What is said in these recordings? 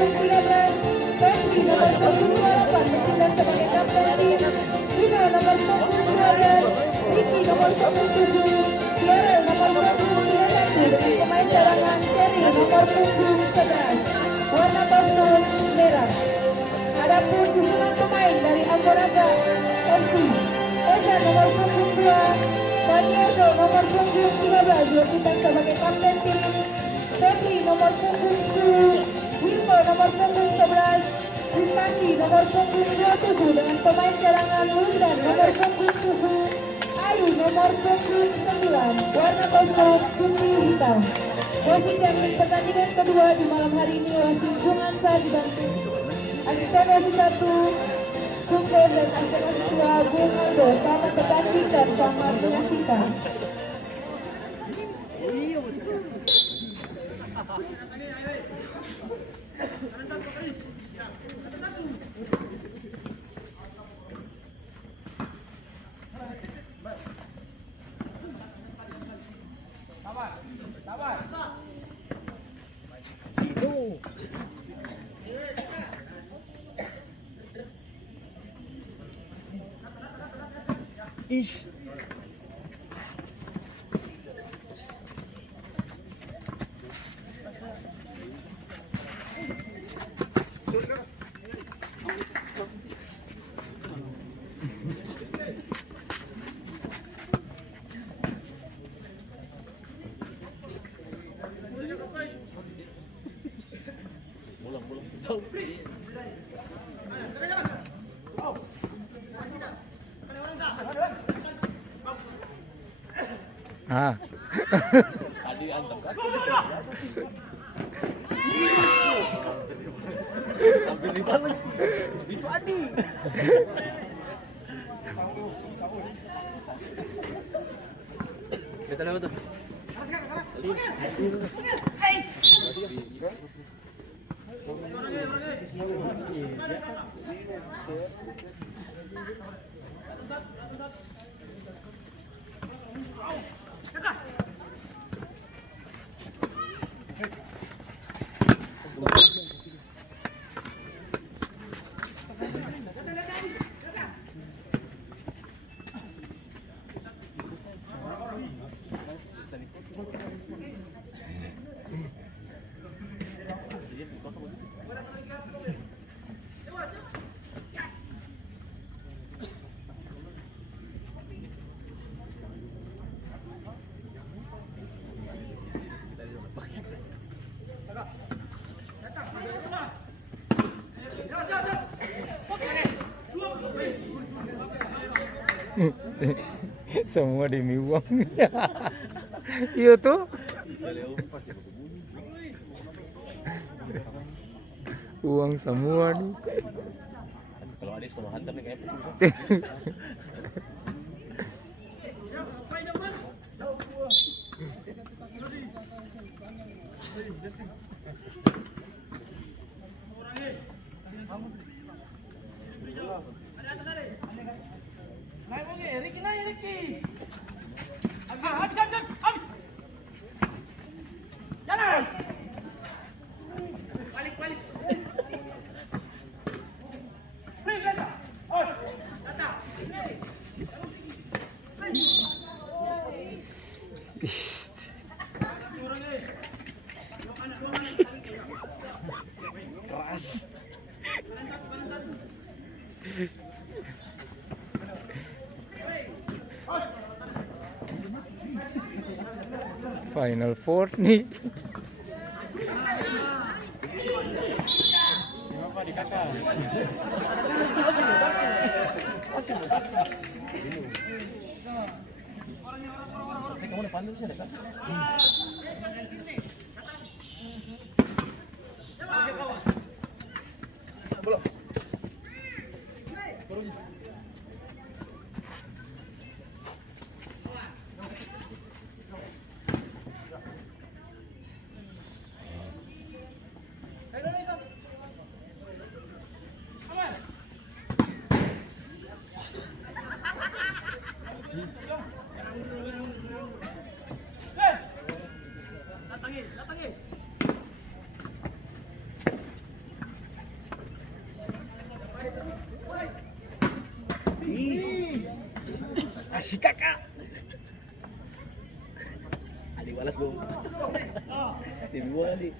punggung 13, Febri nomor punggung 28 bertindak sebagai kapten tim, Dino nomor punggung 12, Ricky nomor punggung 7, Tiara nomor punggung 31 dengan pemain cadangan Cherry nomor punggung 11, warna kostum merah. Adapun susunan pemain dari Amboraga FC, Eza nomor punggung 2, Danieldo nomor punggung 13 bertindak sebagai kapten tim, Febri nomor punggung 10, Wilko nomor punggung 11, Rizkandi nomor punggung 27 dengan pemain cadangan Wildan nomor punggung 7, Ayu nomor punggung 9, warna kostum putih hitam. Wasit yang pertandingan kedua di malam hari ini wasit Bung Ansa dibantu asisten wasit 1 Bung Dev dan asisten wasit 2 Bung Aldo. Selamat bertanding dan selamat menyaksikan. Ish. Ah. Tadi antem kan? Hampir dibales. Itu Adi. Kita lewat tuh. Semua demi uang. Iya tuh. Uang semua nih. Kalau ada setengah hantar nih kayak keras. Final four nih. kamu udah pandai sih ada kan? si kakak. Adi balas dong. Tim gua Adi.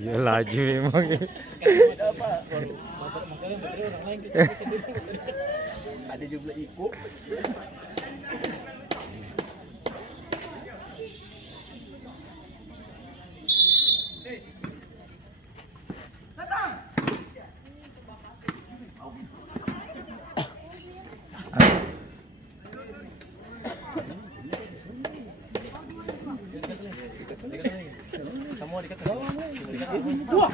Dia laju memang. Ada apa? Baru makanya betul orang lain kita bisa dulu. Ada juga ikut. Semua dikatakan. Dua.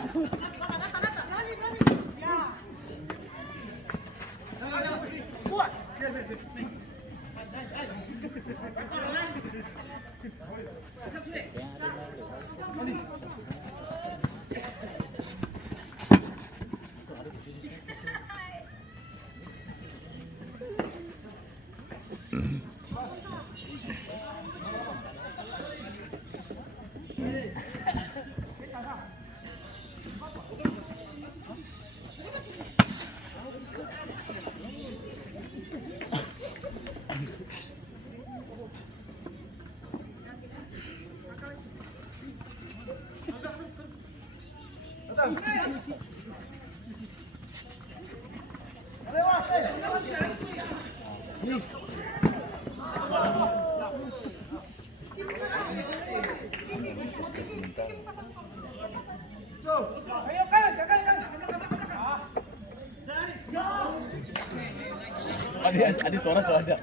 Ada suara ada.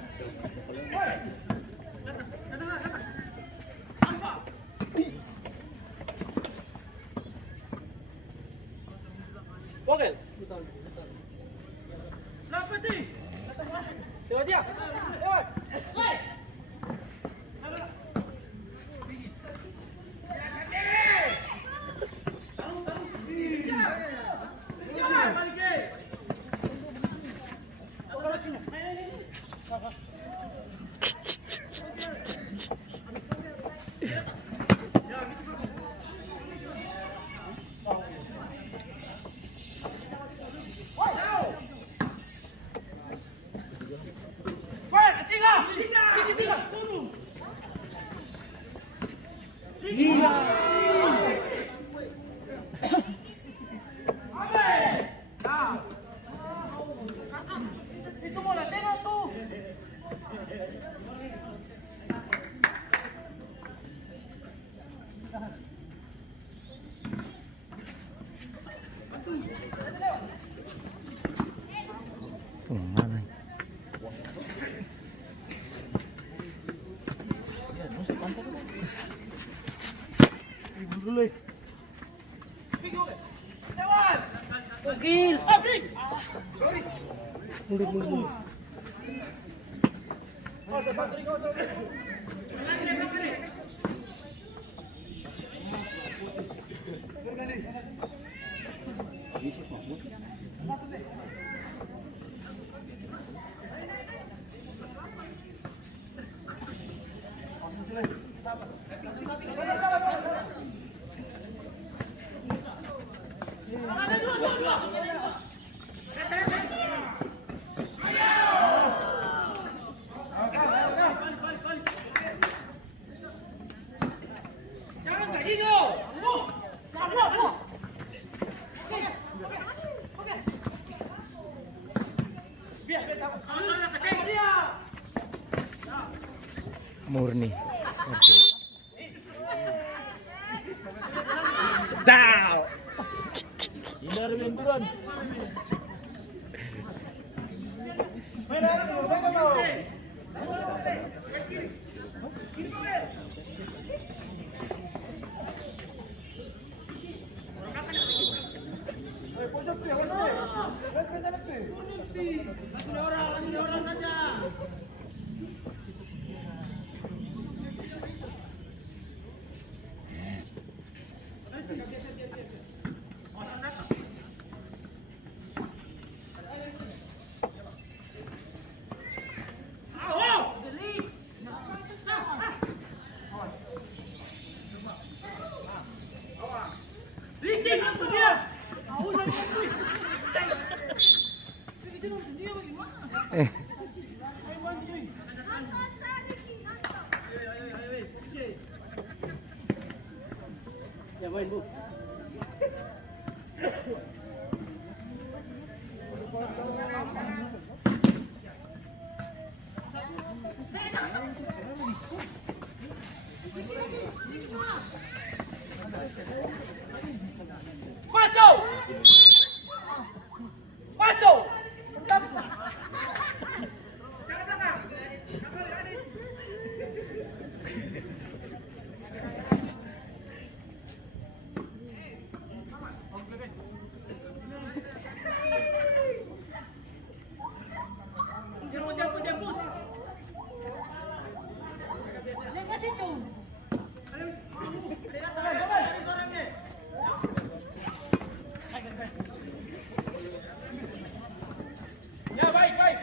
Oke. Berapa sih? Coba dia. Mana? Gil, Afrik. Mundur. Murni. Down. Hindari benturan. Kasih orang saja. Eh, Ya main bu. Masuk. Masuk. Ya baik baik.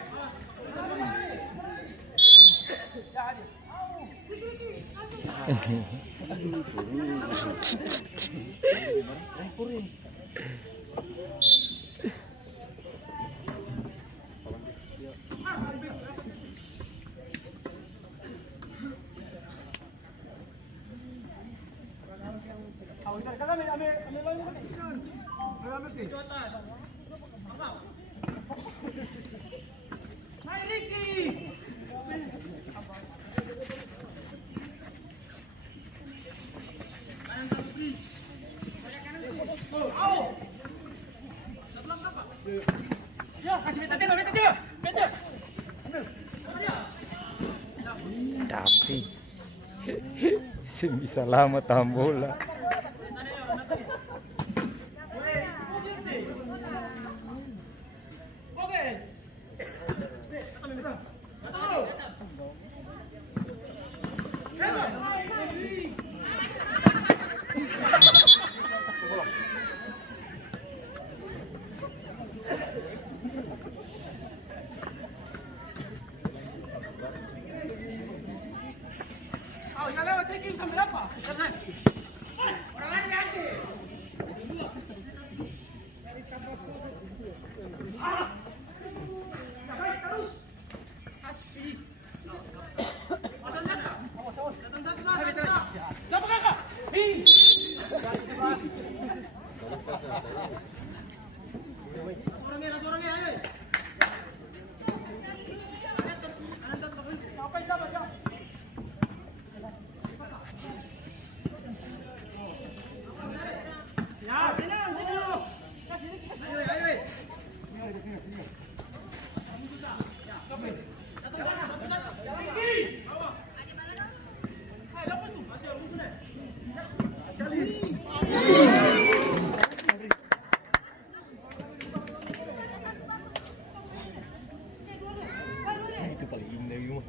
tapi bisa lama tahan bola. Ya lewat taking sambil apa? Orang lain ganti. Itu paling indah itu mah.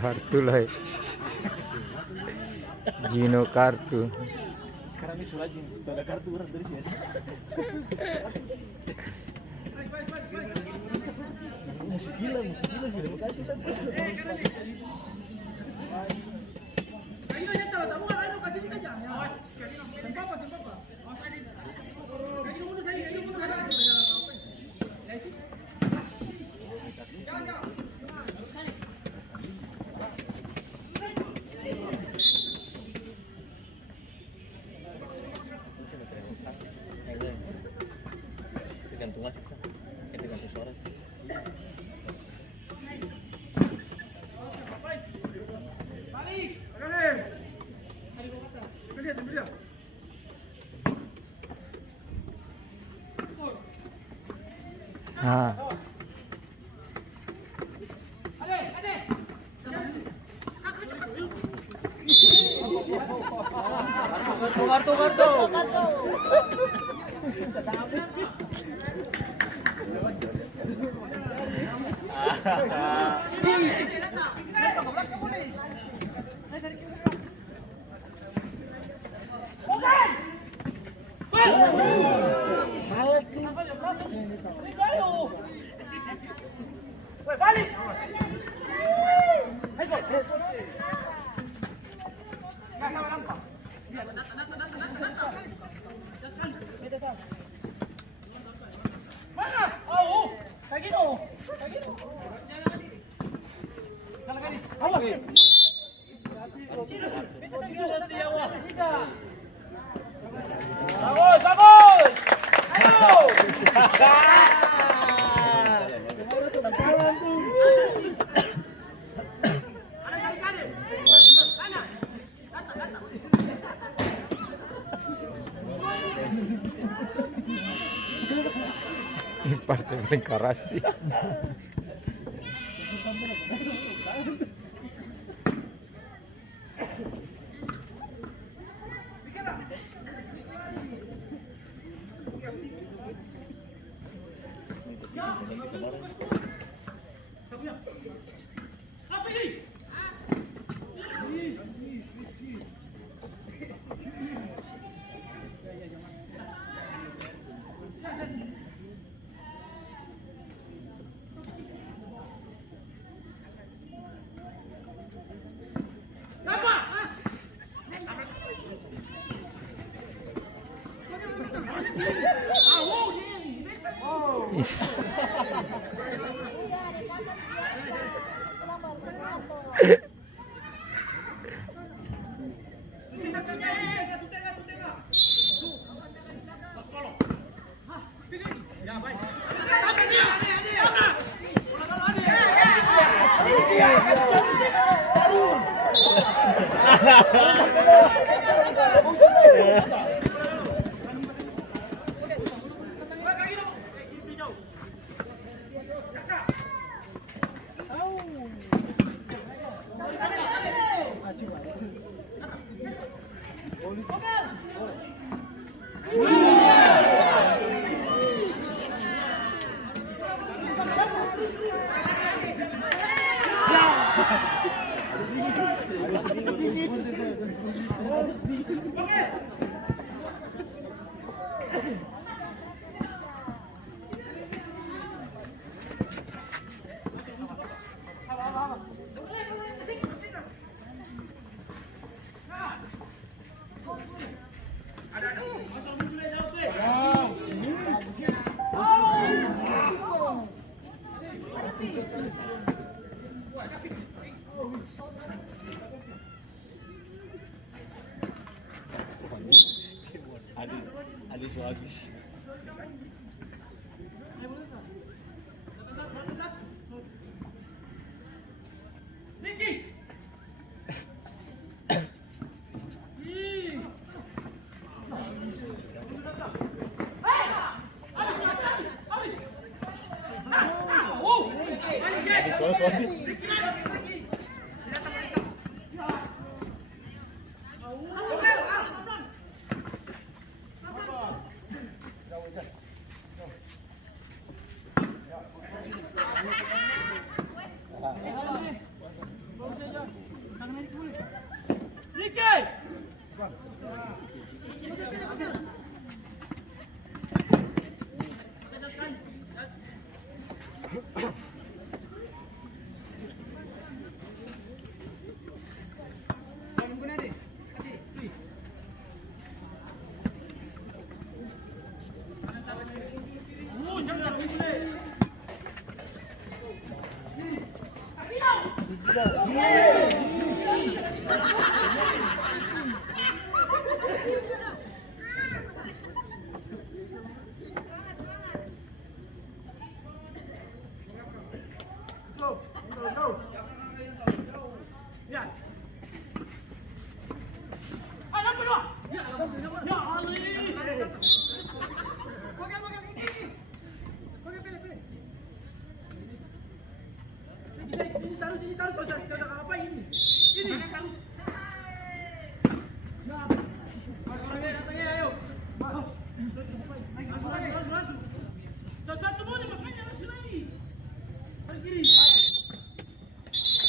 Kartu lah. Gino kartu. Sekarang ini Sulajin, ada kartu orang dari sini. Musik gila film kasih tadi. Ayo ya tahu tahu ayo kasih kita aja. Sampai apa? Kayak dulu saya, kayak dulu ada. Jangan. Ah. Salah tuh. Ini partai paling keras sih. Is. Adi so habis. Orangnya datangnya ayo.